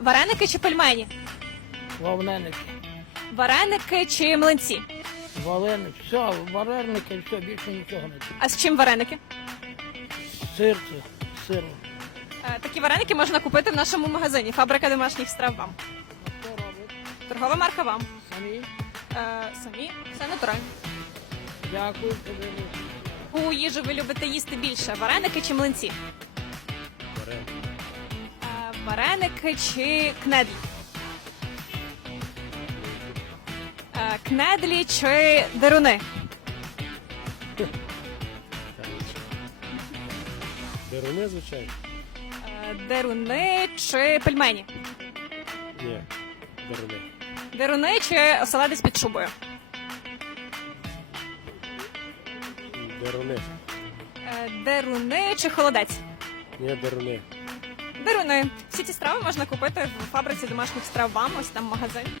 Вареники чи пельмені? Вовненики, Вареники чи млинці? валеники, все, вареники, все, більше нічого не А з чим вареники? Сир, це, сир. Е, Такі вареники можна купити в нашому магазині. Фабрика домашніх страв вам. Хто робить? Торгова марка вам. Самі. Е, самі все натурально. Дякую, подивлюся. У їжу ви любите їсти більше вареники чи млинці? Вареники. Вареники чи кнедлі? Е, кнедлі чи деруни? Деруни, звичайно? Е, деруни чи пельмені? Ні. Деруни. Деруни чи оселедець під шубою? Деруни. Е, деруни чи холодець? Ні, деруни. Деруни. Всі ці страви можна купити в фабриці домашніх страв вам, ось там магазин.